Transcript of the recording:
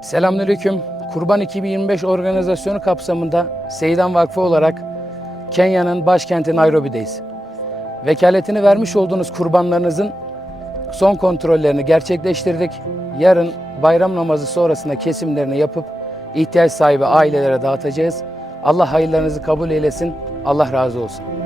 Selamünaleyküm. Kurban 2025 organizasyonu kapsamında Seydan Vakfı olarak Kenya'nın başkenti Nairobi'deyiz. Vekaletini vermiş olduğunuz kurbanlarınızın son kontrollerini gerçekleştirdik. Yarın bayram namazı sonrasında kesimlerini yapıp ihtiyaç sahibi ailelere dağıtacağız. Allah hayırlarınızı kabul eylesin. Allah razı olsun.